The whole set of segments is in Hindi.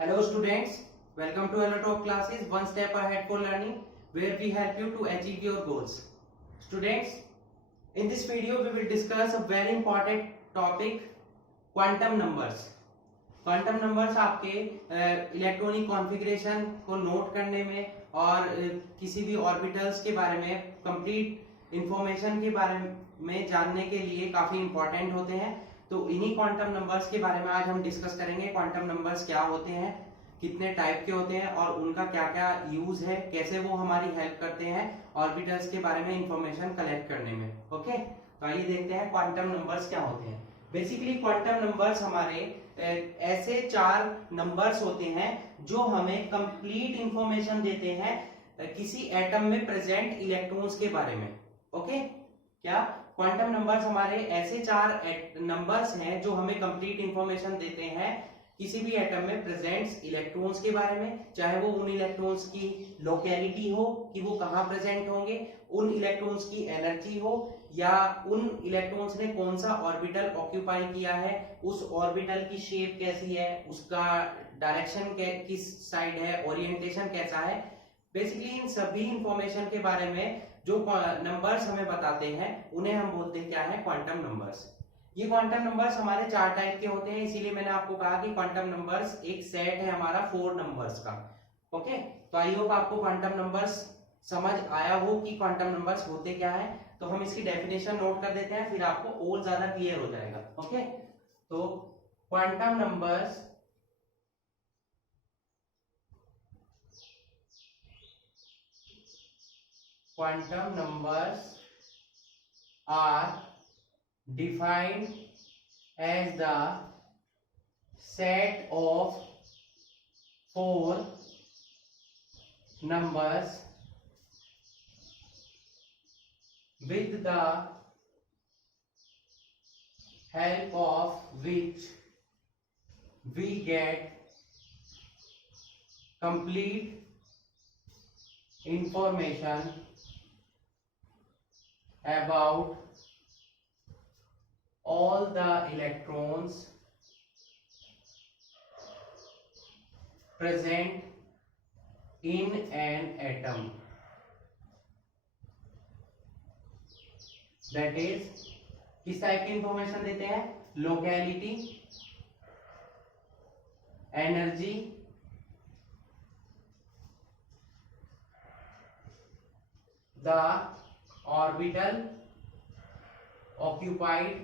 Hello students, welcome to Hello Talk classes, one step ahead for learning, where we help you to achieve your goals. Students, in this video we will discuss a very important topic, quantum numbers. Quantum numbers आपके इलेक्ट्रॉनिक कॉन्फ़िगरेशन को नोट करने में और किसी भी ऑर्बिटल्स के बारे में कंप्लीट इंफॉर्मेशन के बारे में जानने के लिए काफी इंपॉर्टेंट होते हैं। तो इन्हीं क्वांटम नंबर्स के बारे में आज हम डिस्कस करेंगे। क्वांटम नंबर्स क्या होते हैं, कितने टाइप के होते हैं और उनका क्या क्या यूज है, कैसे वो हमारी हेल्प करते हैं ऑर्बिटल्स के बारे में इंफॉर्मेशन कलेक्ट करने में। ओके, तो आइए देखते हैं क्वांटम नंबर्स क्या होते हैं। बेसिकली क्वांटम नंबर्स हमारे ऐसे चार नंबर्स होते हैं जो हमें कंप्लीट इंफॉर्मेशन देते हैं किसी एटम में प्रेजेंट इलेक्ट्रॉन्स के बारे में। ओके, क्या क्वांटम नंबर्स हमारे ऐसे चार नंबर्स हैं जो हमें कंप्लीट इंफॉर्मेशन देते हैं किसी भी एटम में प्रेजेंट इलेक्ट्रॉन्स के बारे में, चाहे वो उन इलेक्ट्रॉन्स की लोकेलिटी हो कि वो कहाँ प्रेजेंट होंगे, उन इलेक्ट्रॉन्स की एनर्जी हो, या उन इलेक्ट्रॉन्स ने कौन सा ऑर्बिटल ऑक्यूपाई किया है, उस ऑर्बिटल की शेप कैसी है, उसका डायरेक्शन किस साइड है, ओरिएंटेशन कैसा है। बेसिकली इन सभी इंफॉर्मेशन के बारे में जो नंबर्स हमें बताते हैं उन्हें हम बोलते हैं क्या है, क्वांटम नंबर्स। ये क्वांटम नंबर्स हमारे चार टाइप के होते हैं, इसीलिए मैंने आपको कहा कि क्वांटम नंबर्स एक सेट है हमारा 4 नंबर्स का। ओके, तो आई होप आपको क्वांटम नंबर्स समझ आया हो कि क्वांटम नंबर्स होते क्या है। तो हम इसकी डेफिनेशन नोट कर देते हैं, फिर आपको और ज्यादा क्लियर हो जाएगा। ओके, तो quantum numbers are defined as the set of 4 numbers with the help of which we get complete information about all the electrons present in an atom, that is किस टाइप की इंफॉर्मेशन देते हैं, locality, energy, the orbital occupied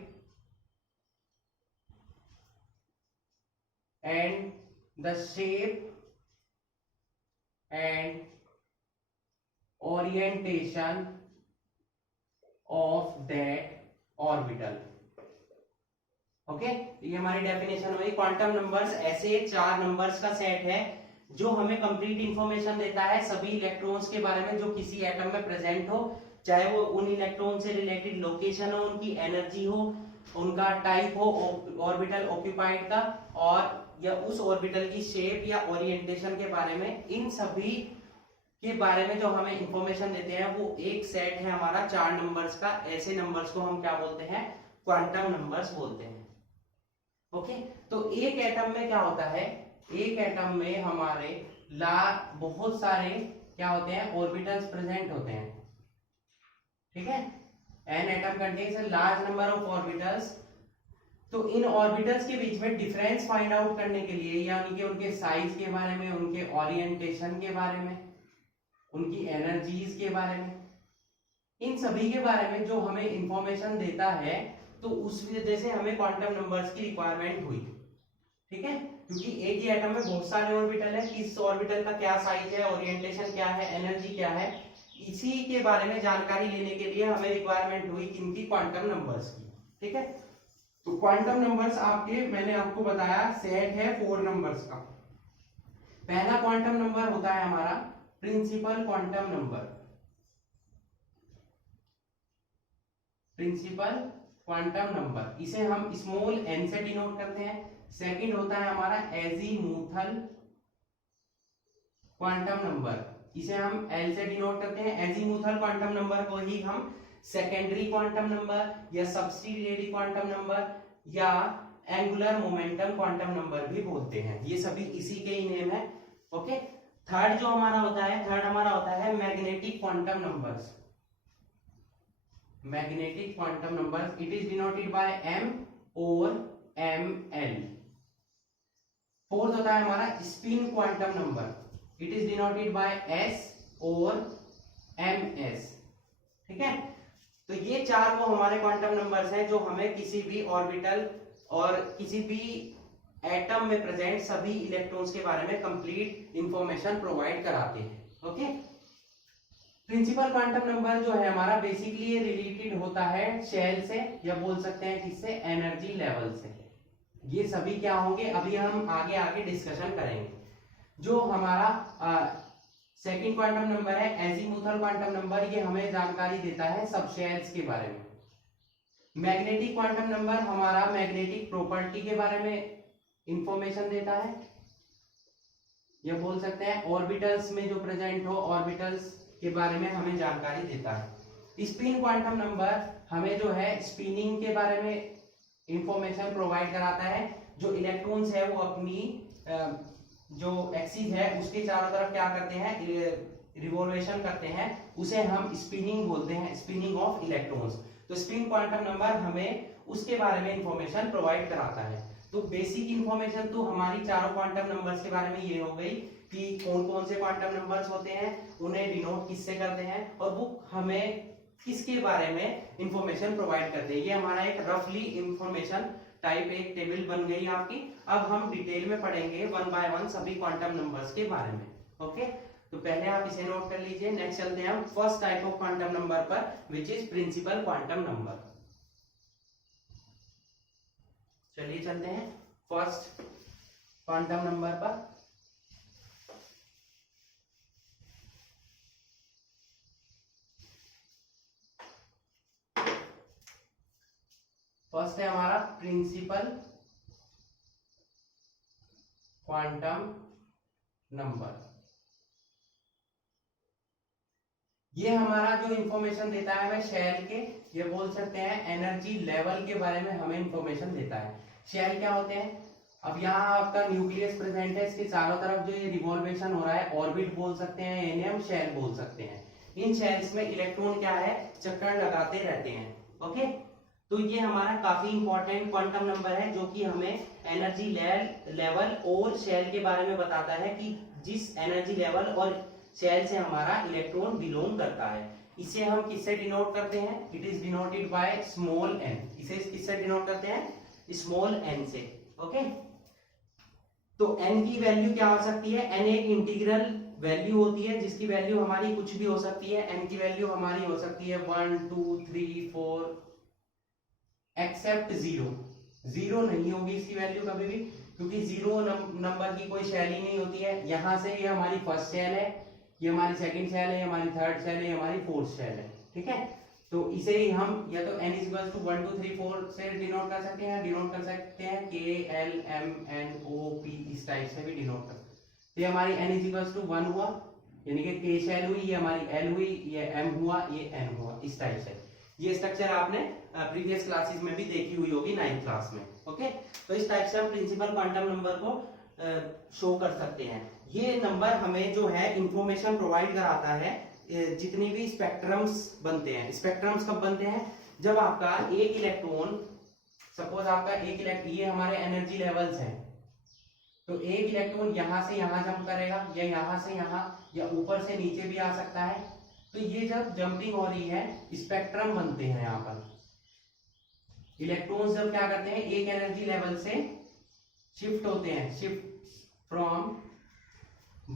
and the shape and orientation of that orbital. Okay, ये हमारी डेफिनेशन हुई। क्वांटम नंबर्स ऐसे चार नंबर्स का सेट है जो हमें कंप्लीट इंफॉर्मेशन देता है सभी इलेक्ट्रॉन्स के बारे में जो किसी एटम में प्रेजेंट हो, चाहे वो उन इलेक्ट्रॉन से रिलेटेड लोकेशन हो, उनकी एनर्जी हो, उनका टाइप हो ऑर्बिटल ऑक्यूपाइड का, और या उस ऑर्बिटल की शेप या ओरिएंटेशन के बारे में। इन सभी के बारे में जो हमें इंफॉर्मेशन देते हैं वो एक सेट है हमारा चार नंबर्स का। ऐसे नंबर्स को हम क्या बोलते हैं, क्वांटम नंबर्स बोलते हैं। ओके, तो एक एटम में क्या होता है, एक एटम में हमारे बहुत सारे क्या होते हैं, ऑर्बिटल्स प्रेजेंट होते हैं। ठीक है, an atom contains a large number of orbitals. तो इन ऑर्बिटल्स के बीच में डिफरेंस फाइंड आउट करने के लिए, यानी कि उनके साइज के बारे में, उनके ओरिएंटेशन के बारे में, उनकी एनर्जीज के बारे में, इन सभी के बारे में जो हमें इंफॉर्मेशन देता है, तो उस वजह से हमें क्वांटम नंबर्स की रिक्वायरमेंट हुई। ठीक है, क्योंकि एक ही एटम में बहुत सारे ऑर्बिटल है, किस ऑर्बिटल का क्या साइज है, ओरिएंटेशन क्या है, एनर्जी क्या है, इसी के बारे में जानकारी लेने के लिए हमें रिक्वायरमेंट हुई किनकी, क्वांटम नंबर्स की। ठीक है, तो क्वांटम नंबर्स आपके, मैंने आपको बताया सेट है 4 नंबर्स का। पहला क्वांटम नंबर होता है हमारा principal quantum number, principal quantum number, इसे हम स्मॉल n से डिनोट करते हैं। सेकंड होता है हमारा एजीमुथल क्वांटम नंबर, इसे हम L से डिनोट करते हैं। एजीमुथल क्वांटम नंबर को ही हम सेकेंडरी क्वांटम नंबर या सब्सिडियरी क्वांटम नंबर या एंगुलर मोमेंटम क्वांटम नंबर भी बोलते हैं। ये सभी इसी के ही नेम है। ओके, थर्ड जो हमारा होता है magnetic quantum numbers. Magnetic quantum numbers, it is denoted bye m और ml। फोर्थ होता है हमारा spin quantum number, it is denoted bye s और ms। ठीक है, तो ये चार वो हमारे क्वांटम नंबर्स हैं जो हमें किसी भी ऑर्बिटल और किसी भी एटम में प्रेजेंट सभी इलेक्ट्रॉन्स के बारे में कंप्लीट इंफॉर्मेशन प्रोवाइड कराते हैं। ओके, प्रिंसिपल क्वांटम नंबर जो है हमारा बेसिकली रिलेटेड होता है शेल से, या बोल सकते हैं किससे, एनर्जी लेवल से। ये सभी क्या होंगे अभी हम आगे आगे डिस्कशन करेंगे। जो हमारा सेकंड क्वांटम नंबर है एजीमुथल क्वांटम नंबर, ये हमें जानकारी देता है सब शेल्स के बारे में। मैग्नेटिक क्वांटम नंबर हमारा मैग्नेटिक प्रॉपर्टी के बारे में इंफॉर्मेशन देता है, या बोल सकते हैं ऑर्बिटल्स में जो प्रेजेंट हो ऑर्बिटल्स के बारे में हमें जानकारी देता है। स्पिन क्वांटम नंबर हमें जो है स्पिनिंग के बारे में इंफॉर्मेशन प्रोवाइड कराता है। जो इलेक्ट्रॉन्स है वो अपनी जो एक्सिस है उसके चारों तरफ क्या करते हैं, रिवॉल्वेशन करते हैं, उसे हम स्पिनिंग बोलते हैं, स्पिनिंग ऑफ इलेक्ट्रॉन्स। तो स्पिन क्वांटम नंबर हमें उसके बारे में इंफॉर्मेशन प्रोवाइड कराता है। तो बेसिक इंफॉर्मेशन तो हमारी चारों क्वांटम नंबर्स के बारे में ये हो गई कि कौन कौन से क्वांटम नंबर्स होते हैं, उन्हें डिनोट किससे करते हैं, और वो हमें किसके बारे में इंफॉर्मेशन प्रोवाइड करते हैं। ये हमारा एक रफली इंफॉर्मेशन टाइप एक टेबल बन गई आपकी। अब हम डिटेल में पढ़ेंगे वन बाय वन सभी क्वांटम नंबर्स के बारे में। ओके, तो पहले आप इसे नोट कर लीजिए। नेक्स्ट चलते हैं हम first type of quantum number पर, which is principal quantum number. चलिए चलते हैं फर्स्ट क्वांटम नंबर पर। फर्स्ट है हमारा प्रिंसिपल क्वांटम नंबर। ये हमारा जो इंफॉर्मेशन देता है हमें शेल के, ये बोल सकते हैं एनर्जी लेवल के बारे में हमें इंफॉर्मेशन देता है। शेल क्या होते हैं, अब यहाँ आपका न्यूक्लियस प्रेजेंट है, इसके चारों तरफ जो ये रिवॉल्वेशन हो रहा है, ऑर्बिट बोल सकते हैं, इन्हें हम शेल बोल सकते हैं। इन शेल्स में इलेक्ट्रॉन क्या है, चक्कर लगाते रहते हैं। ओके, तो ये हमारा काफी इंपॉर्टेंट क्वांटम नंबर है जो कि हमें एनर्जी लेवल और शेल के बारे में बताता है कि जिस एनर्जी लेवल और शेल से हमारा इलेक्ट्रॉन बिलोंग करता है। इसे हम किससे डिनोट करते हैं, it is denoted by small N. इसे किससे डिनोट करते हैं, स्मॉल एन से। ओके, तो एन की वैल्यू क्या हो सकती है, एन एक इंटीग्रल वैल्यू होती है जिसकी वैल्यू हमारी कुछ भी हो सकती है। एन की वैल्यू हमारी हो सकती है 1 2 3 4 एक्सेप्ट 0। 0 नहीं होगी इसकी वैल्यू कभी भी, क्योंकि 0 नंबर की कोई शेल ही नहीं होती है। यहां से ये हमारी फर्स्ट शेल है, ये हमारी सेकंड शेल है, ये हमारी थर्ड शेल है, ये हमारी फोर्थ शेल है। ठीक है, तो इसे ही हम या तो n = 1 2 3 4 से डिनोट कर सकते हैं, डिनोट कर सकते हैं k l m n o p, इस टाइप से भी डिनोट कर सकते हैं। तो ये हमारी n = 1 हुआ, यानी कि k शेल हुई, ये हमारी l हुई, ये m हुआ, ये n हुआ, इस टाइप से। ये स्ट्रक्चर आपने प्रीवियस क्लासेस में भी देखी हुई होगी 9th क्लास में। ओके, तो इस टाइप से हम प्रिंसिपल क्वांटम नंबर को शो कर सकते हैं। ये नंबर हमें जो है इंफॉर्मेशन प्रोवाइड कराता है जितनी भी स्पेक्ट्रम्स बनते हैं। स्पेक्ट्रम्स कब बनते हैं, जब आपका एक इलेक्ट्रॉन, सपोज आपका एक इलेक्ट्रॉन, ये हमारे एनर्जी लेवल्स हैं, तो एक इलेक्ट्रॉन यहां से यहां जंप करेगा, या यहां से यहां, या ऊपर से नीचे भी आ सकता है। तो ये जब जंपिंग हो रही है, स्पेक्ट्रम बनते हैं। यहाँ पर इलेक्ट्रॉन्स जब क्या करते हैं, एक एनर्जी लेवल से शिफ्ट होते हैं, shift from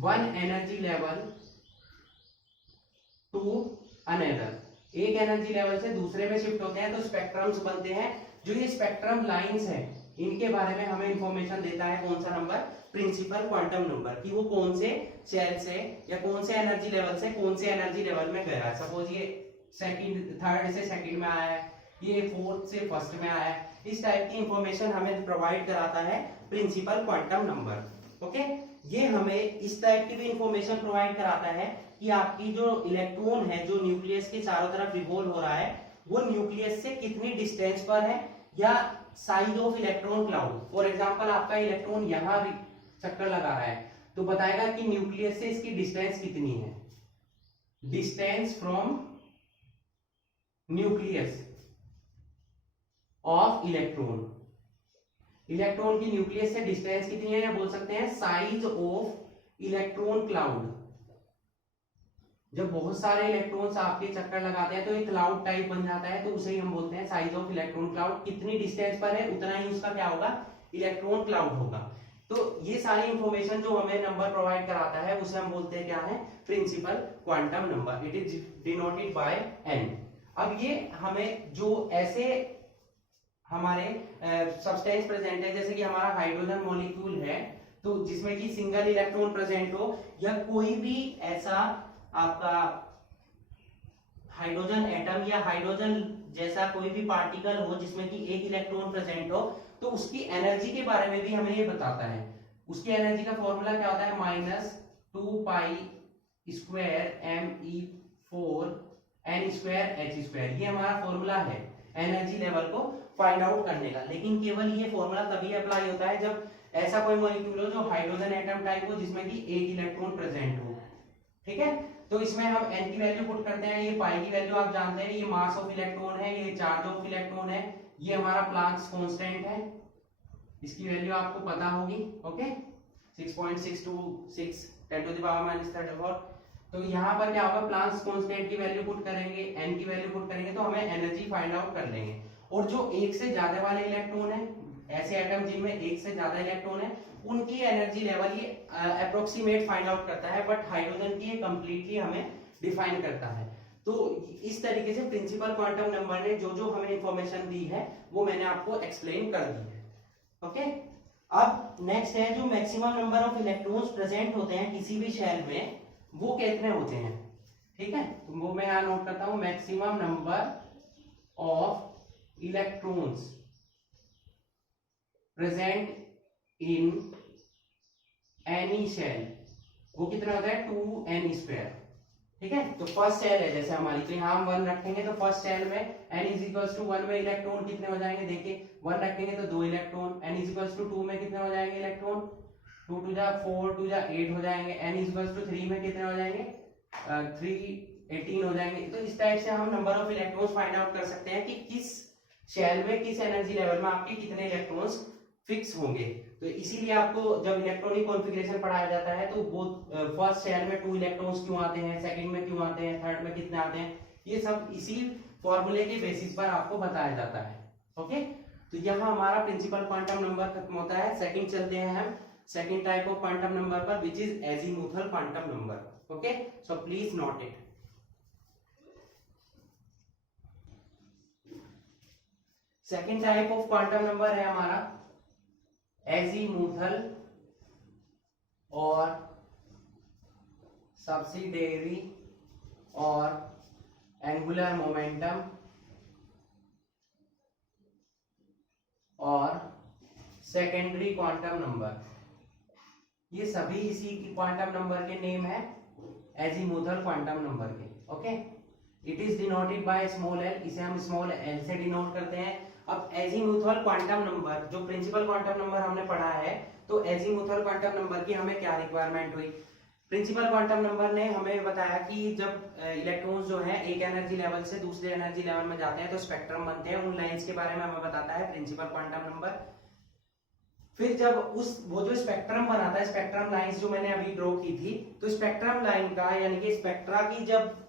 one energy level to another, एक एनर्जी लेवल से दूसरे में शिफ्ट होते हैं, तो स्पेक्ट्रम्स बनते हैं। जो ये स्पेक्ट्रम लाइंस हैं, इनके बारे में हमें इंफॉर्मेशन देता है कौन सा नंबर, प्रिंसिपल क्वांटम नंबर, कि वो कौन से शेल से या कौन से एनर्जी लेवल से कौन से एनर्जी लेवल में गया है। सपोज ये थर्ड से सेकंड में आया है, ये फोर्थ से फर्स्ट में आया है। इस टाइप की इंफॉर्मेशन हमें प्रोवाइड कराता है प्रिंसिपल क्वांटम नंबर। ओके, ये हमें इस टाइप की भी इंफॉर्मेशन प्रोवाइड कराता है कि आपकी जो इलेक्ट्रॉन है, जो न्यूक्लियस के चारों तरफ रिवॉल्व हो रहा है, वो न्यूक्लियस से कितनी डिस्टेंस पर है, या size of electron cloud. For example आपका इलेक्ट्रॉन यहां भी चक्कर लगा रहा है तो बताएगा कि न्यूक्लियस से इसकी डिस्टेंस कितनी है। Distance from nucleus of electron, electron की न्यूक्लियस से डिस्टेंस कितनी है, या बोल सकते हैं साइज ऑफ इलेक्ट्रॉन क्लाउड। जब बहुत सारे इलेक्ट्रॉन्स आपके चक्कर लगाते हैं तो एक क्लाउड टाइप बन जाता है, तो उसे ही हम बोलते हैं साइज ऑफ इलेक्ट्रॉन क्लाउड। कितनी डिस्टेंस पर है उतना ही उसका क्या होगा, इलेक्ट्रॉन क्लाउड होगा। तो ये सारी इंफॉर्मेशन जो हमें नंबर प्रोवाइड कराता है उसे हम बोलते हैं क्या है, principal quantum number. It is denoted by n। अब ये हमें जो ऐसे हमारे सब्सटेंस प्रेजेंट है, जैसे कि हमारा हाइड्रोजन मॉलिक्यूल है, तो जिसमें कि सिंगल इलेक्ट्रॉन प्रेजेंट हो, या कोई भी ऐसा आपका हाइड्रोजन एटम या हाइड्रोजन जैसा कोई भी पार्टिकल हो जिसमें कि एक इलेक्ट्रॉन प्रेजेंट हो, तो उसकी एनर्जी के बारे में भी हमें ये बताता है। उसकी एनर्जी का फॉर्मूला क्या होता है, -2π²me4n²h²। ये हमारा फॉर्मूला है एनर्जी लेवल को फाइंड आउट करने का। लेकिन केवल ये फॉर्मूला तभी अप्लाई होता है जब ऐसा कोई मॉलिक्यूल हो जो हाइड्रोजन एटम टाइप हो जिसमें कि एक इलेक्ट्रॉन प्रेजेंट हो। ठीक है, तो इसमें हम n की वैल्यू पुट करते हैं, ये पाई की वैल्यू आप जानते हैं, ये मास ऑफ इलेक्ट्रॉन है, ये चार्ज ऑफ इलेक्ट्रॉन है, ये हमारा प्लांक्स कांस्टेंट है, इसकी वैल्यू आपको पता होगी। ओके, 6.626 10⁻⁻34। तो यहाँ पर क्या होगा, प्लांक्स कांस्टेंट की वैल्यू पुट करेंगे, n की वैल्यू पुट करेंगे तो हमें एनर्जी फाइंड आउट कर लेंगे। और जो एक से ज्यादा वाले इलेक्ट्रॉन है, ऐसे एटम जिनमें एक से ज्यादा इलेक्ट्रॉन है, उनकी एनर्जी लेवल ये अप्रोक्सीमेट फाइंड आउट करता है, बट हाइड्रोजन की ये कंप्लीटली हमें डिफाइन करता है। तो इस तरीके से प्रिंसिपल क्वांटम नंबर ने जो जो हमें इंफॉर्मेशन दी है वो मैंने आपको एक्सप्लेन कर दी है। ओके, अब नेक्स्ट है जो maximum number of electrons present होते हैं किसी भी शेल में, वो कितने होते हैं। ठीक है, तो वो मैं यहाँ नोट करता हूं, maximum number of electrons present in any shell, वो कितना होता है 2n²। ठीक है, तो फर्स्ट शेल है जैसे हमारी, तो यहाँ हम 1 रखेंगे तो फर्स्ट शेल में n=1 में इलेक्ट्रॉन कितने हो जाएंगे, देखिए 1 रखेंगे तो 2 इलेक्ट्रॉन, n=2 में कितने हो जाएंगे इलेक्ट्रॉन, 2 2 जा 4 2 जा 8 हो जाएंगे, n=3 में कितने हो जाएंगे 3 18 हो जाएंगे। तो इस टाइप से हम number of electrons find out कर सकते हैं कि किस शेल में किस एनर्जी लेवल में आपके कितने इलेक्ट्रॉन्स फिक्स होंगे। तो इसीलिए आपको जब इलेक्ट्रॉनिक कॉन्फ़िगरेशन पढ़ाया जाता है तो वो फर्स्ट शेल में 2 इलेक्ट्रॉन्स क्यों आते हैं, सेकंड में क्यों आते हैं, थर्ड में कितने आते हैं, ये सब इसी फॉर्मूले के बेसिस पर आपको बताया जाता है। ओके, तो यहाँ हमारा प्रिंसिपल क्वांटम नंबर खत्म होता है। सेकंड चलते हैं हम second type of quantum number पर, which is azimuthal quantum number. Okay, so please note it. Second type of quantum number है हमारा एजीमुथल और सब्सिडियरी और एंगुलर मोमेंटम और सेकेंडरी क्वांटम नंबर, ये सभी इसी की क्वांटम नंबर के नेम है, एजीमुथल क्वांटम नंबर के। Okay, it is denoted by small L, इसे हम स्मॉल एल से डिनोट करते हैं। अब एजीमुथल क्वांटम नंबर, जो प्रिंसिपल क्वांटम नंबर हमने पढ़ा है, तो एजीमुथल क्वांटम नंबर की हमें क्या रिक्वायरमेंट हुई। प्रिंसिपल क्वांटम नंबर ने हमें बताया कि जब इलेक्ट्रॉन्स जो है एक एनर्जी लेवल से दूसरे एनर्जी लेवल में जाते हैं तो स्पेक्ट्रम बनते हैं, उन लाइंस के बारे में हमें बताता है प्रिंसिपल क्वांटम नंबर। फिर जब वो जो स्पेक्ट्रम बनाता है, स्पेक्ट्रम लाइंस जो मैंने अभी ड्रॉ की थी, तो स्पेक्ट्रम लाइन का यानी कि स्पेक्ट्रा की जब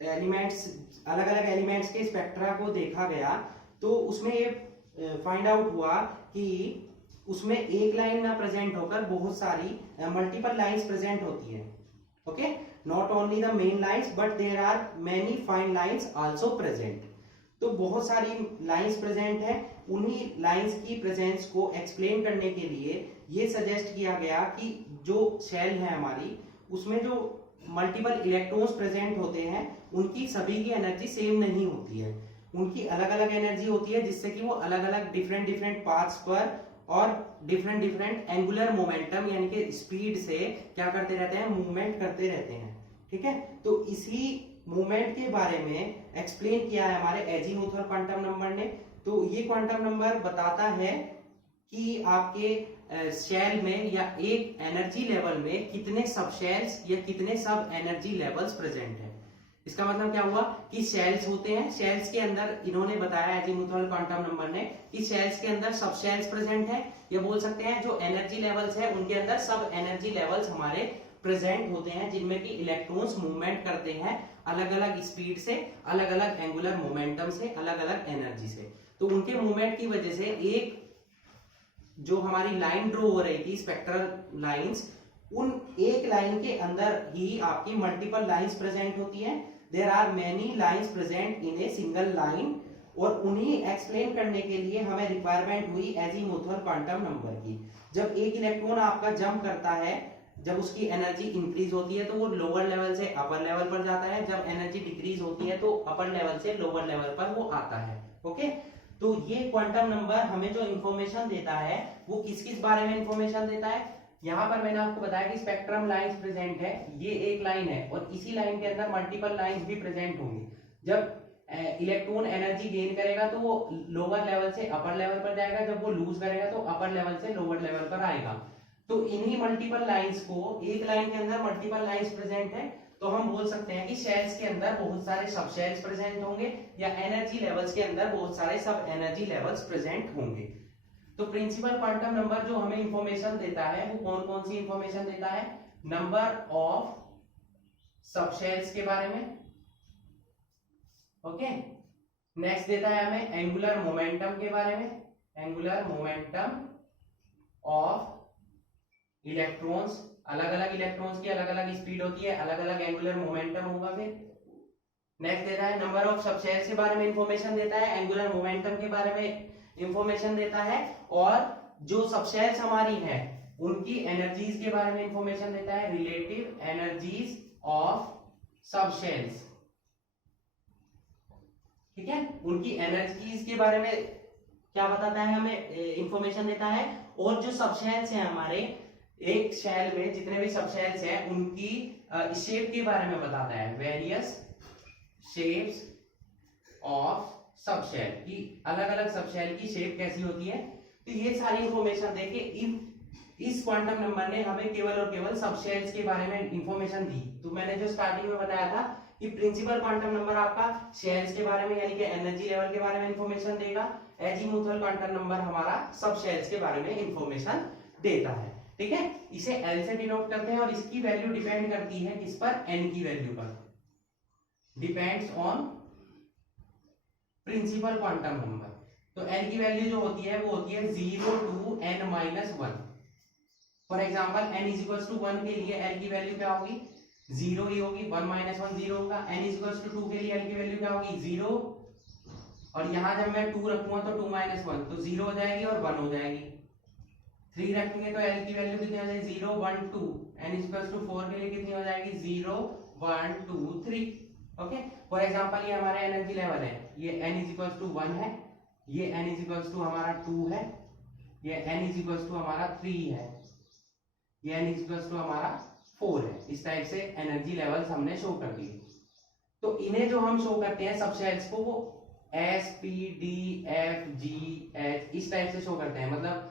एलिमेंट्स, अलग अलग एलिमेंट्स के स्पेक्ट्रा को देखा गया तो उसमें ये फाइंड आउट हुआ कि उसमें एक लाइन ना प्रेजेंट होकर बहुत सारी मल्टीपल लाइंस प्रेजेंट होती है। Okay, not only the main lines but there are many fine lines also present. तो बहुत सारी लाइंस प्रेजेंट है, उन्हीं लाइंस की प्रेजेंस को एक्सप्लेन करने के लिए ये सजेस्ट किया गया कि जो शेल है हमारी, उसमें जो मल्टीपल इलेक्ट्रॉन्स प्रेजेंट होते हैं उनकी सभी की एनर्जी सेम नहीं होती है, उनकी अलग अलग एनर्जी होती है, जिससे कि वो अलग अलग डिफरेंट डिफरेंट पाथ्स पर और डिफरेंट डिफरेंट एंगुलर मोमेंटम यानी कि स्पीड से क्या करते रहते हैं, मूवमेंट करते रहते हैं। ठीक है, तो इसी मूवमेंट के बारे में एक्सप्लेन किया है हमारे एजीमुथल क्वांटम नंबर ने। तो ये क्वांटम नंबर बताता है कि आपके शेल में या एक एनर्जी लेवल में कितने सब शेल्स या कितने सब एनर्जी लेवल्स प्रेजेंट है। इसका मतलब क्या हुआ कि शेल्स होते हैं, शेल्स के अंदर इन्होंने बताया एजीमुथल क्वांटम नंबर ने कि शेल्स के अंदर सब शेल्स प्रेजेंट है, या बोल सकते हैं जो एनर्जी लेवल्स है उनके अंदर सब एनर्जी लेवल्स हमारे प्रेजेंट होते हैं, जिनमें कि इलेक्ट्रॉन्स मूवमेंट करते हैं अलग अलग स्पीड से, अलग अलग एंगुलर मोमेंटम से, अलग अलग एनर्जी से। तो उनके मूवमेंट की वजह से एक जो हमारी लाइन ड्रॉ हो रही थी, स्पेक्ट्रल लाइंस, उन एक लाइन के अंदर ही आपकी मल्टीपल लाइंस प्रेजेंट होती हैं। There are many lines present in a single line, और उन्हीं एक्सप्लेन करने के लिए हमें रिक्वायरमेंट हुई एजीमुथल क्वांटम नंबर की। जब एक इलेक्ट्रॉन आपका जंप करता है, जब उसकी एनर्जी इंक्रीज होती है तो वो लोअर लेवल से अपर लेवल पर जाता है, जब एनर्जी डिक्रीज होती है तो अपर लेवल से लोअर लेवल पर वो आता है। ओके, तो ये क्वांटम नंबर हमें जो इंफॉर्मेशन देता है वो किस किस बारे में इंफॉर्मेशन देता है। यहाँ पर मैंने आपको बताया कि स्पेक्ट्रम लाइंस प्रेजेंट है, ये एक लाइन है और इसी लाइन के अंदर मल्टीपल लाइंस भी प्रेजेंट होंगी। जब इलेक्ट्रॉन एनर्जी गेन करेगा तो वो लोअर लेवल से अपर लेवल पर जाएगा, जब वो लूज करेगा तो अपर लेवल से लोअर लेवल पर आएगा। तो इन्हीं मल्टीपल लाइंस को, एक लाइन के अंदर मल्टीपल लाइंस प्रेजेंट है, तो हम बोल सकते हैं कि शेल्स के अंदर बहुत सारे सब शेल्स प्रेजेंट होंगे, या एनर्जी लेवल्स के अंदर बहुत सारे सब एनर्जी लेवल्स प्रेजेंट होंगे। तो प्रिंसिपल क्वांटम नंबर जो हमें इंफॉर्मेशन देता है वो कौन कौन सी इंफॉर्मेशन देता है? नंबर ऑफ सब शेल्स के बारे में, ओके। नेक्स्ट देता है हमें एंगुलर मोमेंटम के बारे में, एंगुलर मोमेंटम ऑफ इलेक्ट्रॉन्स, अलग अलग इलेक्ट्रॉन्स की अलग अलग स्पीड होती है, अलग अलग एंगुलर मोमेंटम होगा। फिर नेक्स्ट देता है नंबर ऑफ सब शेल्स के बारे में इंफॉर्मेशन देता है, एंगुलर मोमेंटम के बारे में इंफॉर्मेशन देता है, और जो सब शेल्स हमारी हैं उनकी एनर्जीज के बारे में इंफॉर्मेशन देता है, रिलेटिव एनर्जीज ऑफ सब शेल्स। ठीक है, उनकी एनर्जीज के बारे में क्या बताता है, हमें इंफॉर्मेशन देता है। और जो सब शेल्स हैं हमारे एक शेल में, जितने भी सब शेल्स हैं उनकी शेप के बारे में बताता है, various shapes of subshell की, अलग अलग सब शेल की शेप कैसी होती है। तो ये सारी इंफॉर्मेशन देके इस क्वांटम नंबर ने हमें केवल और केवल सब शेल्स के बारे में इंफॉर्मेशन दी। तो मैंने जो स्टार्टिंग में बताया था कि प्रिंसिपल क्वांटम नंबर आपका शेल्स के बारे में यानी कि एनर्जी लेवल के बारे में इंफॉर्मेशन देगा, एजीमुथल क्वांटम नंबर हमारा सब शेल्स के बारे में इंफॉर्मेशन देता है। ठीक है, इसे एल से डिनोट करते हैं और इसकी वैल्यू डिपेंड करती है किस पर, एन की वैल्यू पर, depends on principal quantum number. तो एन की वैल्यू जो होती है वो होती है 0 to n-1। For example n is equals to 1 के लिए एल की वैल्यू क्या होगी, 0 ही होगी, 1 - 1 0 होगा। n इज इक्वल्स टू 2 के लिए एल की वैल्यू क्या होगी, 0, और यहां जब मैं 2 रखूंगा तो 2 - 1 तो 0 हो जाएगी और 1 हो जाएगी। 3 रखेंगे तो एल की वैल्यू कितनी हो जाएगी, 0 1 2। n इज इक्वल्स टू 4 के लिए कितनी हो जाएगी, 0 1 2 3। ओके, फॉर एग्जांपल ये हमारा एनर्जी लेवल है, ये n इज इक्वल्स टू 1 है, ये n इज इक्वल्स टू हमारा 2 है, ये n इज इक्वल्स टू हमारा 3 है, ये n इज इक्वल्स टू हमारा 4 है। इस टाइप से एनर्जी लेवल्स हमने शो कर दिए। तो इन्हें जो हम शो करते हैं सब शेल्स को, वो S P D F G H इस टाइप से शो करते हैं। मतलब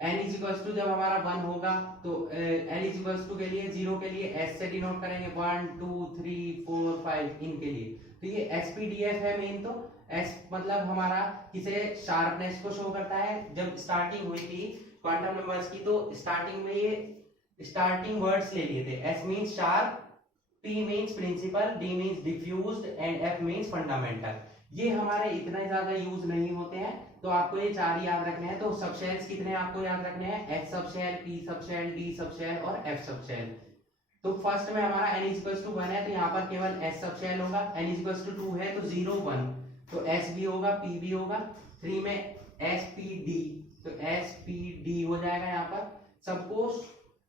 n इज इक्वल्स टू जब हमारा 1 होगा तो n इज इक्वल्स टू के लिए 0 के लिए s से डिनोट करेंगे, 1 2 3 4 5 इनके लिए। तो ये SPDF है मेन। तो S मतलब हमारा किसे, शार्पनेस को शो करता है। जब स्टार्टिंग हुई थी क्वांटम नंबर्स की तो स्टार्टिंग में ये स्टार्टिंग वर्ड्स ले लिए थे, S means sharp, P means principal, D means diffused and F means fundamental. ये हमारे इतना ज्यादा यूज नहीं होते हैं, तो आपको ये 4 याद रखने हैं। तो सब शेल्स कितने आपको याद रखने हैं, S subshell, P subshell, D subshell और F सब शेल। तो फर्स्ट में हमारा n इक्वल्स टू 1 है तो यहाँ पर केवल S सब शेल होगा, n इक्वल्स टू 2 है तो 0 1 तो S भी होगा, P भी होगा। 3 में SPD तो SPD हो जाएगा। यहाँ पर सबको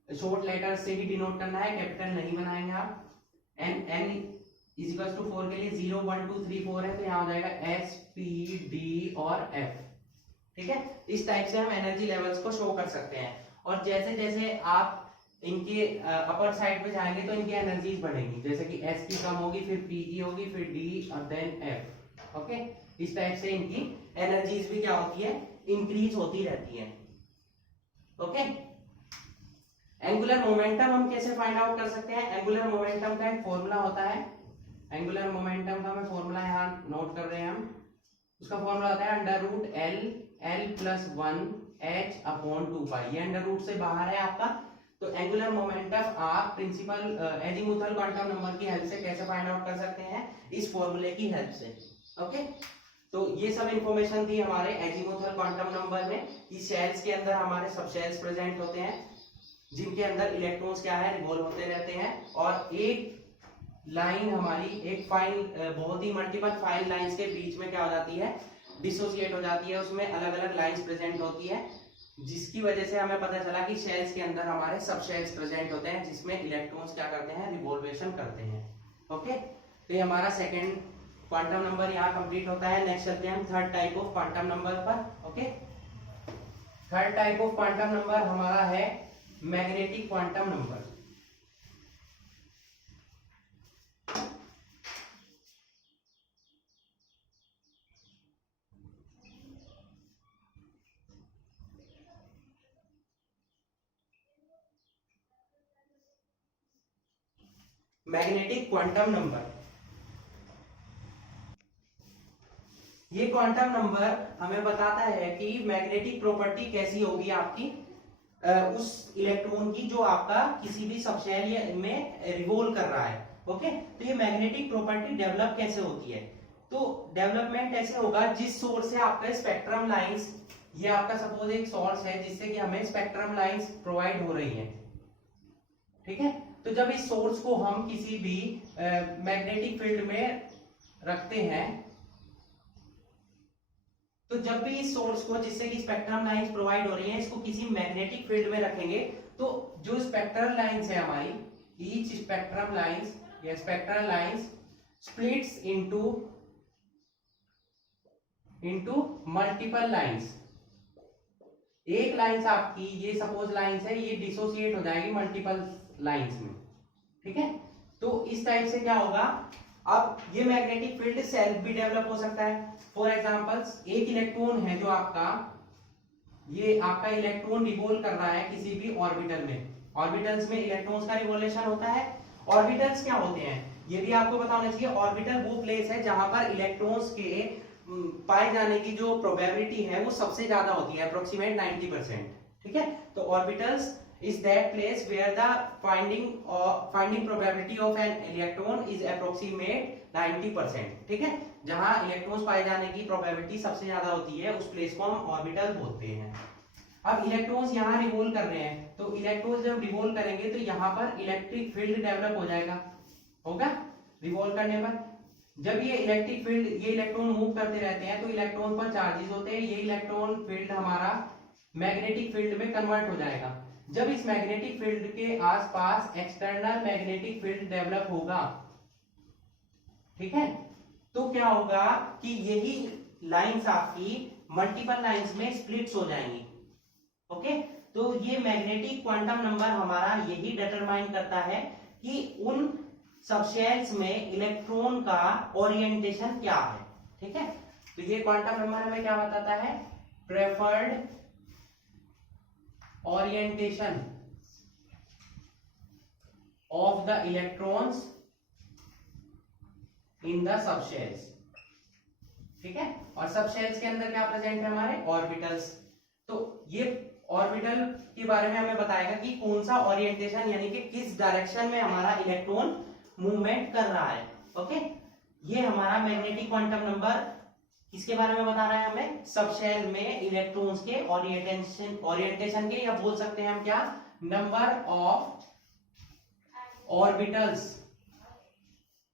शॉर्ट लेटर से ही डिनोट करना है, कैपिटल नहीं बनाएंगे आप। n इज इक्वल्स टू 4 के लिए 0 1 2 3 4 है तो यहाँ हो जाएगा SPD और F। ठीक है, इस टाइप से हम एनर्जी लेवल्स को शो कर सकते हैं। और जैसे जैसे आप इनके अपर साइड पे जाएंगे तो इनकी एनर्जीज बढ़ेंगी, जैसे कि S की कम होगी, फिर P की होगी, फिर D और देन F। ओके, इस टाइप से इनकी एनर्जीज भी क्या होती है, इंक्रीज होती रहती है। ओके, एंगुलर मोमेंटम हम कैसे फाइंड आउट कर सकते हैं? एंगुलर मोमेंटम का एक फॉर्मूला होता है, एंगुलर मोमेंटम का मैं फॉर्मूला यहाँ नोट कर रहे हैं हम। उसका फॉर्मूला होता है under root L plus 1 H upon 2 pi. ये अंडर रूट से बाहर है आपका। तो एंगुलर मोमेंटम आप प्रिंसिपल एजीमुथल क्वांटम नंबर की हेल्प से कैसे फाइंड आउट कर सकते हैं? इस फॉर्मूले की हेल्प से। ओके, तो ये सब इंफॉर्मेशन थी हमारे एजीमुथल क्वांटम नंबर में कि शेल्स के अंदर हमारे सब शेल्स प्रेजेंट होते हैं जिनके अंदर इलेक्ट्रॉन्स क्या है, रिवॉल्व होते रहते हैं, और एक लाइन हमारी एक फाइन बहुत ही मल्टीपल फाइन लाइंस के बीच में क्या हो जाती है, डिसोसिएट हो जाती है। उसमें अलग अलग लाइंस प्रेजेंट होती है, जिसकी वजह से हमें पता चला कि शेल्स के अंदर हमारे सब शेल्स प्रेजेंट होते हैं जिसमें इलेक्ट्रॉन्स क्या करते हैं, रिवॉल्वेशन करते हैं। ओके, तो ये हमारा सेकेंड क्वांटम नंबर यहाँ कंप्लीट होता है। नेक्स्ट चलते हैं हम third type of quantum number पर। Okay, third type of quantum number हमारा है magnetic quantum number. Magnetic quantum number, ये क्वांटम नंबर हमें बताता है कि मैग्नेटिक प्रॉपर्टी कैसी होगी आपकी उस इलेक्ट्रॉन की जो आपका किसी भी सबशेल में रिवॉल्व कर रहा है। ओके, तो ये मैग्नेटिक प्रॉपर्टी डेवलप कैसे होती है? तो डेवलपमेंट ऐसे होगा जिस सोर्स से आपका स्पेक्ट्रम लाइंस, ये आपका सपोज एक सोर्स है जिससे कि हमें स्पेक्ट्रम लाइंस प्रोवाइड हो रही हैं, ठीक है। तो जब इस सोर्स को हम किसी भी मैग्नेटिक फील्ड में रखते हैं, तो जब भी इस सोर्स को जिससे कि स्पेक्ट्रम लाइंस प्रोवाइड हो रही हैं, इसको किसी मैग्नेटिक फील्ड में रखेंगे, तो जो स्पेक्ट्रल लाइंस है हमारी, ईच स्पेक्ट्रम लाइंस या spectral lines splits into multiple lines. एक लाइंस आपकी, ये सपोज लाइंस है, ये डिसोसिएट हो जाएगी मल्टीपल लाइंस में, ठीक है। तो इस टाइप से क्या होगा, अब ये मैग्नेटिक फील्ड सेल्फ भी डेवलप हो सकता है। फॉर एग्जांपल, एक इलेक्ट्रॉन है जो आपका, ये आपका इलेक्ट्रॉन रिवॉल्व कर रहा है किसी भी ऑर्बिटल में। ऑर्बिटल्स में इलेक्ट्रॉन्स का रिवॉल्यूशन होता है। ऑर्बिटल्स क्या होते हैं ये भी आपको पता होना चाहिए। ऑर्बिटल वो प्लेस है जहां पर इलेक्ट्रॉन्स के पाए जाने की जो प्रोबेबिलिटी है वो सबसे ज्यादा होती है, अप्रोक्सीमेट 90%, ठीक है। तो orbitals is that place where the finding probability of an electron is approximate 90%, ठीक है। जहां इलेक्ट्रॉन्स पाए जाने की प्रोबेबिलिटी सबसे ज्यादा होती है उस प्लेस को हम ऑर्बिटल बोलते हैं। अब इलेक्ट्रॉन्स यहाँ रिवॉल्व कर रहे हैं, तो इलेक्ट्रॉन्स जब रिवॉल्व करेंगे तो यहाँ पर इलेक्ट्रिक फील्ड डेवलप हो जाएगा, होगा रिवॉल्व करने पर। जब ये इलेक्ट्रिक फील्ड, ये इलेक्ट्रॉन मूव करते रहते हैं तो इलेक्ट्रॉन पर चार्जेस होते हैं, ये इलेक्ट्रॉन फील्ड हमारा मैग्नेटिक फील्ड में कन्वर्ट हो जाएगा। जब इस मैग्नेटिक फील्ड के आसपास एक्सटर्नल मैग्नेटिक फील्ड डेवलप होगा, ठीक है, तो क्या होगा कि यही लाइंस आपकी मल्टीपल लाइंस में स्प्लिट्स हो जाएंगी। ओके, तो ये मैग्नेटिक क्वांटम नंबर हमारा यही डिटरमाइन करता है कि उन सबशेल्स में इलेक्ट्रॉन का ओरिएंटेशन क्या है, ठीक है। तो ये क्वांटम नंबर हमें क्या बताता है, preferred orientation of the electrons in the subshells, ठीक है। और सबशेल्स के अंदर क्या प्रेजेंट है हमारे ऑर्बिटल्स। तो ये ऑर्बिटल के बारे में हमें बताएगा कि कौन सा ओरिएंटेशन यानी कि किस डायरेक्शन में हमारा इलेक्ट्रॉन मूवमेंट कर रहा है। ओके, ये हमारा मैग्नेटिक क्वांटम नंबर किसके बारे में बता रहा है हमें, सबशेल में इलेक्ट्रॉन्स के ओरिएंटेशन के, या बोल सकते हैं हम क्या, number of orbitals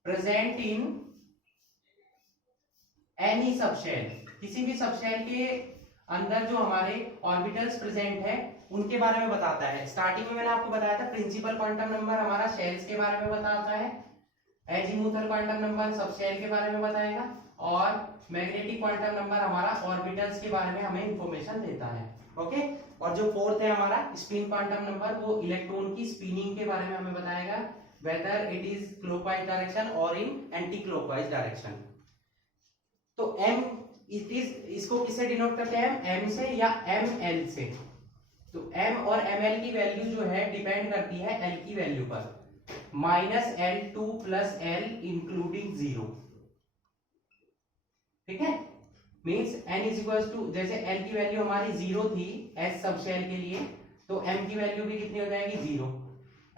present in any subshell. किसी भी सबशेल के अंदर जो हमारे ऑर्बिटल्स प्रेजेंट है उनके बारे में बताता है। स्टार्टिंग में मैंने आपको बताया था प्रिंसिपल क्वांटम नंबर हमारा शेल्स के बारे में बताता है, एजीमुथल क्वांटम नंबर सबशेल के बारे में बताएगा, और मैग्नेटिक क्वांटम नंबर हमारा ऑर्बिटल्स के बारे में हमें इंफॉर्मेशन देता है। ओके, और जो फोर्थ है हमारा स्पिन क्वांटम नंबर, वो इलेक्ट्रॉन की स्पिनिंग के बारे में हमें बताएगा, whether it is clockwise direction और इन एंटी क्लॉकवाइज डायरेक्शन। तो m इसको किससे डिनोट करते हैं, m से या ml से। तो m और ml की वैल्यू जो है डिपेंड करती है l की वैल्यू पर, -L2 + L इंक्लूडिंग 0। ठीक है, means n is equal to, जैसे l की वैल्यू हमारी 0 थी s सब शेल के लिए, तो m की वैल्यू भी कितनी हो जाएगी 0।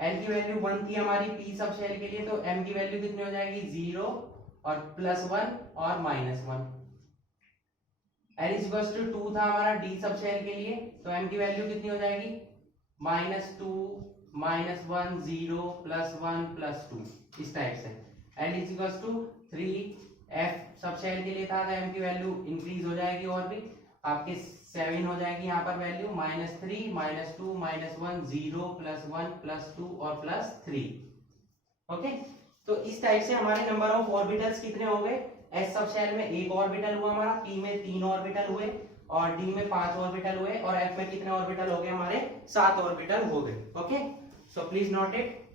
l की वैल्यू 1 थी हमारी p सब शेल के लिए, तो m की वैल्यू कितनी हो जाएगी 0 और +1 और -1। l इज इक्वल टू 2 था हमारा d सब शेल के लिए, तो m की वैल्यू कितनी हो जाएगी -2 -1 0 +1 +2, इस टाइप से। l is equal to 3 f subshell के लिए था, तो m की वैल्यू इंक्रीज हो जाएगी और भी आपके 7 हो जाएगी यहाँ पर वैल्यू, -3 -2 -1 0 +1 +2 और +3। ओके, तो इस टाइप से हमारे नंबर ऑफ ऑर्बिटल्स कितने हो गए, s सब शेल में 1 ऑर्बिटल हुआ हमारा, p में 3 ऑर्बिटल हुए और d में 5 ऑर्बिटल हुए और f में कितने ऑर्बिटल हो गए हमारे 7 ऑर्बिटल हो गए। Okay, so please note it.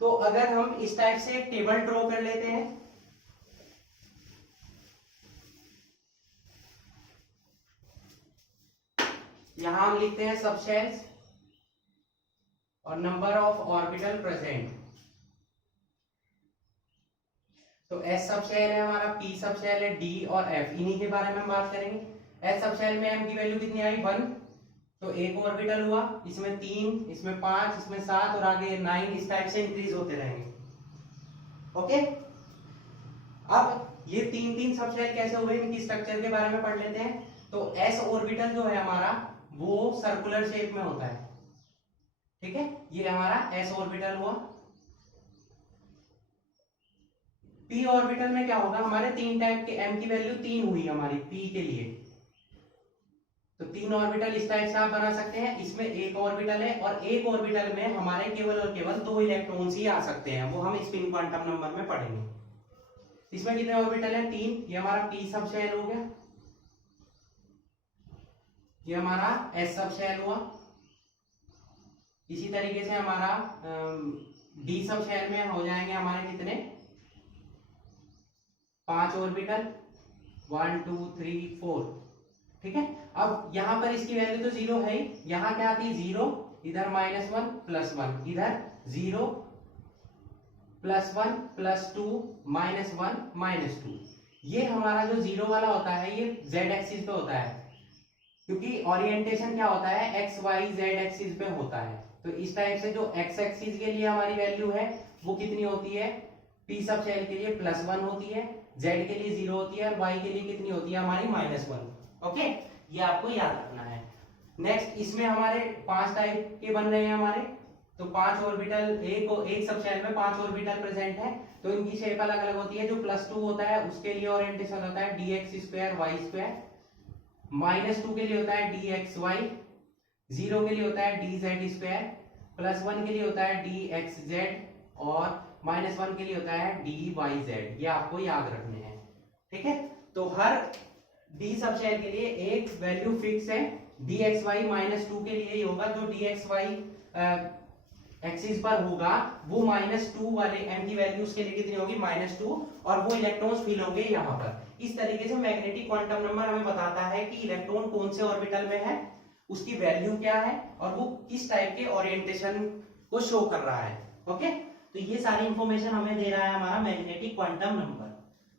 तो अगर हम इस टाइप से एक टेबल ड्रॉ कर लेते हैं, यहां हम लिखते हैं सब शेल्स और नंबर ऑफ ऑर्बिटल प्रेजेंट। तो S सब शेल है हमारा, P सब शेल है, D और F, इन्हीं के बारे में हम बात करेंगे। S सब शेल में M की वैल्यू कितनी आई 1, तो एक ऑर्बिटल हुआ, इसमें 3, इसमें 5, इसमें 7 और आगे 9, इस टाइप से इंक्रीज होते रहेंगे। ओके, अब ये 3 सब शेल कैसे हुए, इनकी स्ट्रक्चर के बारे में पढ़ लेते हैं। तो S ऑर्बिटल जो है हमारा वो सर्कुलर शेप में होता है। ठीक है, ये हमारा S ऑर्बिटल हुआ। p ऑर्बिटल में क्या होगा, हमारे 3 टाइप के, m की वैल्यू 3 हुई हमारी p के लिए, तो 3 ऑर्बिटल इस टाइप से आप बना सकते हैं। इसमें एक ऑर्बिटल है और एक ऑर्बिटल में हमारे केवल और केवल 2 इलेक्ट्रॉन्स ही आ सकते हैं, वो हम स्पिन क्वांटम नंबर में पढ़ेंगे। इसमें कितने ऑर्बिटल है 3, ये हमारा p सब शेल हो गया, ये हमारा s सब शेल हुआ। इसी तरीके से हमारा d सब शेल में हो जाएंगे हमारे कितने 5 ऑर्बिटल, 1 2 3 4। ठीक है, अब यहां पर इसकी वैल्यू तो 0 है ही, यहां क्या आती है 0, इधर -1 +1, इधर 0 +1 +2 -1 -2। ये हमारा जो 0 वाला होता है ये z एक्सिस पे होता है, क्योंकि ओरिएंटेशन क्या होता है x y z एक्सिस पे होता है। तो इस टाइप से जो x एक्सिस के लिए हमारी वैल्यू है वो कितनी होती है, p सब शेल के लिए +1 होती है, z के लिए 0 होती है और y के लिए कितनी होती है हमारी -1। ओके, ये आपको याद रखना है। नेक्स्ट, इसमें हमारे 5 टाइप के बन रहे हैं हमारे, तो 5 ऑर्बिटल, एक सब शेल में 5 ऑर्बिटल प्रेजेंट है, तो इनकी शेप अलग अलग होती है। जो +2 होता है उसके लिए ओरिएंटेशन होता है dx² y², -2 के लिए होता है dxy, 0 के लिए होता है dz², +1 के लिए होता है dxz और -1 के लिए होता है dyz। ये आपको याद रखने हैं। ठीक है, तो हर d सब शेल के लिए एक वैल्यू फिक्स है, dxy -2 के लिए ही होगा, जो dxy एक्सिस पर होगा वो -2 वाले m की वैल्यू उसके लिए कितनी होगी -2, और वो इलेक्ट्रॉन्स फील होंगे यहाँ पर। इस तरीके से मैग्नेटिक क्वांटम नंबर हमें बताता है कि इलेक्ट्रॉन कौन से ऑर्बिटल में है, उसकी वैल्यू क्या है और वो किस टाइप के ओरिएंटेशन को शो कर रहा है। ओके, तो ये सारी इंफॉर्मेशन हमें दे रहा है हमारा मैग्नेटिक क्वांटम नंबर।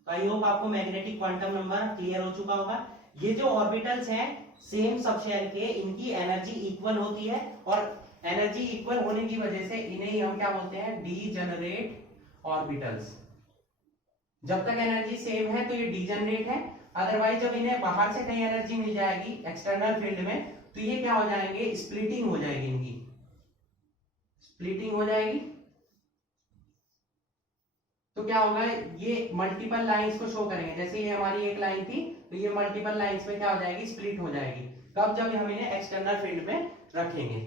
तो आई होप आपको मैग्नेटिक क्वांटम नंबर क्लियर हो चुका होगा। ये जो ऑर्बिटल्स हैं सेम सब शेल के, इनकी एनर्जी इक्वल होती है और एनर्जी इक्वल होने की वजह से इन्हें ही हम क्या बोलते हैं, डीजेनरेट ऑर्बिटल्स। जब तक एनर्जी सेम है तो ये डीजेनरेट है, अदरवाइज जब इन्हें बाहर से कहीं एनर्जी मिल जाएगी एक्सटर्नल फील्ड में, तो ये क्या हो जाएंगे, स्प्लिटिंग हो जाएगी, इनकी स्प्लिटिंग हो जाएगी। तो क्या होगा, ये मल्टीपल लाइंस को शो करेंगे। जैसे ये हमारी एक लाइन थी, तो ये मल्टीपल लाइंस में क्या हो जाएगी, स्प्लिट हो जाएगी। कब, जब हम इन्हें एक्सटर्नल फील्ड में रखेंगे।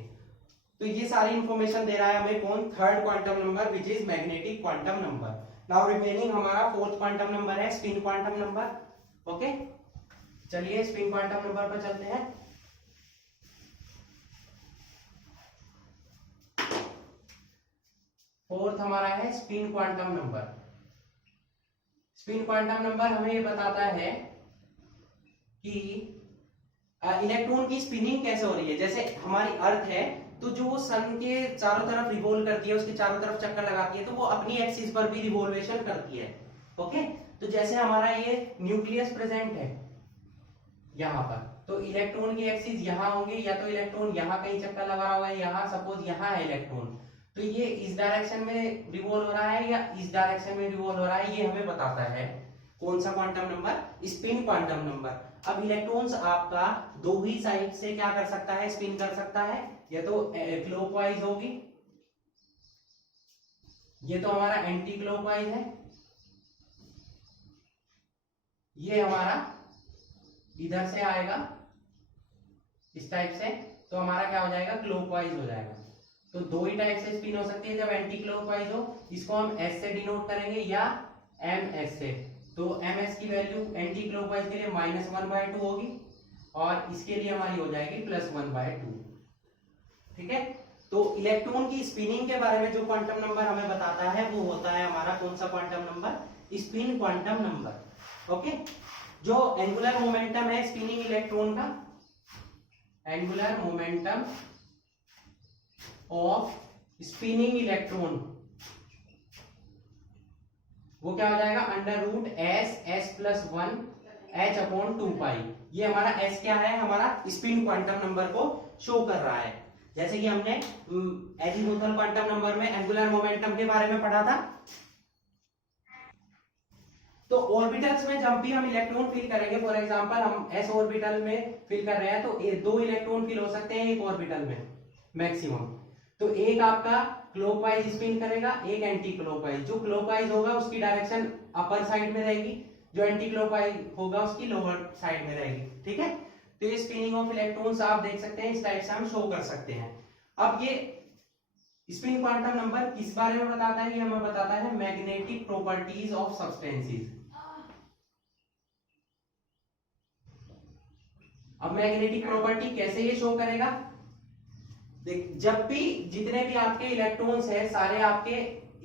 तो ये सारी इंफॉर्मेशन दे रहा है हमें कौन, third quantum number which is magnetic quantum number. Now remaining हमारा फोर्थ क्वांटम नंबर है स्पिन क्वांटम नंबर। ओके, चलिए स्पिन क्वांटम नंबर पर चलते हैं। फोर्थ हमारा है spin quantum number. Spin quantum number हमें ये बताता है कि इलेक्ट्रॉन की स्पिनिंग कैसे हो रही है। जैसे हमारी अर्थ है तो जो वो सन के चारों तरफ रिवॉल्व करती है, उसके चारों तरफ चक्कर लगाती है, तो वो अपनी एक्सिस पर भी रिवॉल्वेशन करती है। ओके, तो जैसे हमारा ये न्यूक्लियस प्रेजेंट है यहाँ पर, तो इलेक्ट्रॉन की एक्सिस यहाँ होंगे, या तो इलेक्ट्रॉन यहाँ कहीं चक्कर लगा हुआ है, यहाँ सपोज यहाँ है इलेक्ट्रॉन, तो ये इस डायरेक्शन में रिवॉल्व हो रहा है या इस डायरेक्शन में रिवॉल्व हो रहा है, ये हमें बताता है कौन सा quantum number, spin quantum number. अब इलेक्ट्रॉन्स आपका दो ही साइड से क्या कर सकता है, स्पिन कर सकता है, या तो क्लॉकवाइज होगी, ये तो हमारा एंटी क्लॉकवाइज है, ये हमारा इधर से आएगा इस टाइप से, तो हमारा क्या हो जाएगा, क्लॉकवाइज हो जाएगा। तो दो ही टाइप से स्पिन हो सकती है जब एंटी क्लॉकवाइज हो, इसको हम एस से डिनोट करेंगे या एम एस से। तो एम एस की वैल्यू एंटी क्लॉकवाइज के लिए -1/2 होगी और इसके लिए हमारी हो जाएगी +1/2। ठीक है, तो इलेक्ट्रॉन की स्पिनिंग के बारे में जो क्वांटम नंबर हमें बताता है वो होता है हमारा कौन सा quantum number, spin quantum number. Okay, जो एंगुलर मोमेंटम है स्पिनिंग इलेक्ट्रॉन का, angular momentum of spinning electron, वो क्या हो जाएगा, √s+1 h/2π। ये हमारा s क्या है, हमारा स्पिन क्वांटम नंबर को शो कर रहा है। जैसे कि हमने एजीमुथल क्वांटम नंबर में एंगुलर मोमेंटम के बारे में पढ़ा था। तो ऑर्बिटल्स में जब भी हम इलेक्ट्रॉन फिल करेंगे, फॉर एग्जांपल हम s ऑर्बिटल में फिल कर रहे हैं, तो दो इलेक्ट्रॉन फिल हो सकते हैं एक ऑर्बिटल में मैक्सिमम। तो एक आपका क्लॉकवाइज स्पिन करेगा, एक एंटी क्लॉकवाइज। जो क्लॉकवाइज होगा उसकी डायरेक्शन अपर साइड में रहेगी, जो एंटी क्लॉकवाइज होगा उसकी लोअर साइड में रहेगी। ठीक है, तो ये स्पिनिंग ऑफ इलेक्ट्रॉन्स आप देख सकते हैं, इस टाइप से हम शो कर सकते हैं। अब ये स्पिन क्वांटम नंबर किस बारे में बताता है, ये हमें बताता है मैग्नेटिक प्रॉपर्टीज ऑफ सब्सटेंसेस। अब मैग्नेटिक प्रॉपर्टी कैसे ये शो करेगा, देख, जब भी जितने भी आपके इलेक्ट्रॉन्स हैं सारे आपके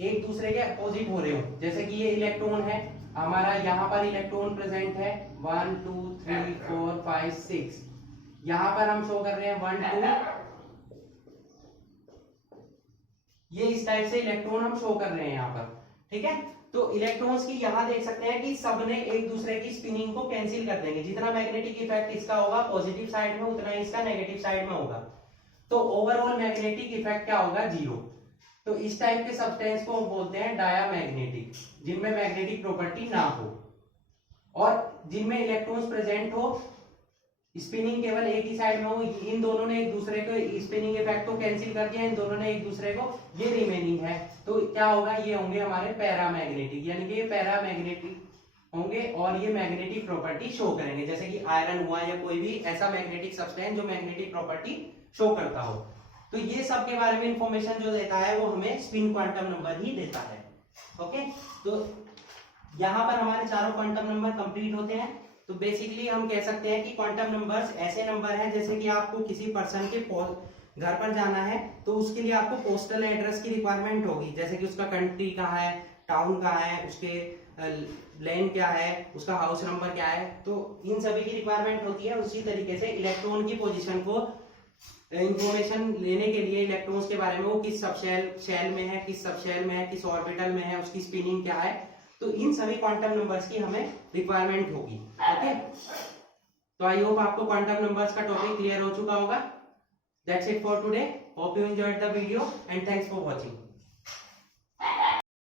एक दूसरे के अपोजिट हो रहे हो, जैसे कि ये इलेक्ट्रॉन है हमारा, यहाँ पर इलेक्ट्रॉन प्रेजेंट है 1 2 3 4 5 6, यहाँ पर हम शो कर रहे हैं 1 2, ये इस टाइप से इलेक्ट्रॉन हम शो कर रहे हैं यहाँ पर। ठीक है, तो इलेक्ट्रॉन्स की यहाँ देख सकते हैं कि सबने एक दूसरे की स्पिनिंग को कैंसिल कर देंगे। जितना मैग्नेटिक इफेक्ट इसका होगा पॉजिटिव साइड में, उतना इसका नेगेटिव साइड में होगा, तो ओवरऑल मैग्नेटिक इफेक्ट क्या होगा, 0। तो इस टाइप के सब्सटेंस को बोलते हैं डायामैग्नेटिक, जिनमें मैग्नेटिक प्रॉपर्टी ना हो और जिनमें इलेक्ट्रॉन्स प्रेजेंट हो, स्पिनिंग केवल एक ही साइड में हो, इन दोनों ने एक दूसरे को स्पिनिंग इफेक्ट को कैंसिल कर दिया, इन दोनों ने एक दूसरे को, ये रिमेनिंग है, तो क्या होगा, ये होंगे हमारे पैरामैग्नेटिक, यानी कि ये पैरामैग्नेटिक होंगे और ये मैग्नेटिक प्रॉपर्टी शो करेंगे। जैसे कि आयरन हुआ या कोई भी ऐसा मैग्नेटिक सब्सटेंस जो मैग्नेटिक प्रॉपर्टी शो करता हो। तो ये सब के बारे में इंफॉर्मेशन जो देता है वो हमें स्पिन क्वांटम नंबर ही देता है। ओके, तो यहाँ पर हमारे चारों क्वांटम नंबर कंप्लीट होते हैं। तो बेसिकली हम कह सकते हैं कि क्वांटम नंबर्स ऐसे नंबर हैं, जैसे कि आपको किसी पर्सन के घर पर जाना है तो उसके लिए आपको पोस्टल एड्रेस की रिक्वायरमेंट होगी, जैसे कि उसका कंट्री कहाँ है, टाउन कहाँ है, उसके लैंड क्या है, उसका हाउस नंबर क्या है, तो इन सभी की रिक्वायरमेंट होती है। उसी तरीके से इलेक्ट्रॉन की पोजीशन को इंफॉर्मेशन लेने के लिए, इलेक्ट्रॉन्स के बारे में, वो किस शेल में है, किस सबशेल में है, किस ऑर्बिटल में है, उसकी स्पिनिंग क्या है, तो इन सभी क्वांटम नंबर्स की हमें रिक्वायरमेंट होगी। ओके, तो आई होप आपको क्वांटम नंबर्स का टॉपिक क्लियर हो चुका होगा। That's it for today, hope you enjoyed the video and thanks for watching.